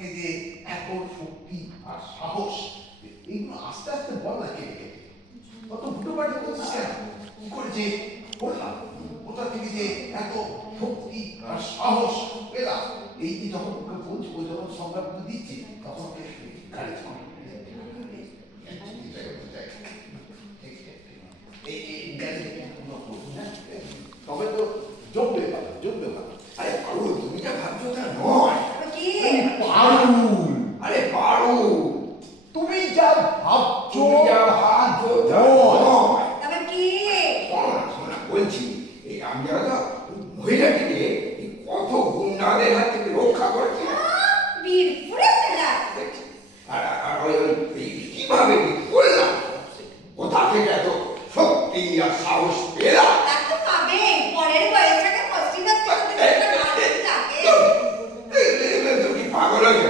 থেকে যে এত শক্তি আর সাহস, এইগুলো আস্তে আস্তে বল না কেটে কেটে। কত দুটো বাড়ি বলছিস কেন? কি করে যে বললাম কোথা থেকে যে এত শক্তি আর সাহস পেলাম, এই যে যখন ওকে বলছি, ও যখন সংজ্ঞাগুলো দিচ্ছি তখন ওকে গাড়ি তবে তো জমবে ভালো, জমবে ভালো। আরে পারু, তুমি যা ভাবছো তা নয়। কি পারুল, আরে পারু, তুমি যা ভাবছো তুমি যা ভাবছো তা নয়। তবে কি শোনো না, শোনো না, বলছি এই আমি জানো মহিলাটিকে এই কত গুন্ডাদের হাত থেকে রক্ষা করেছি। বীরপুরে ফেলা আর আর ওই কিভাবে কি করলাম, কোথা থেকে এত শক্তি আর সাহস পেলাম। তার তো পাবে পরের বয়সটাকে ফার্স্ট ক্লাস করতে তুমি পাগল হয়ে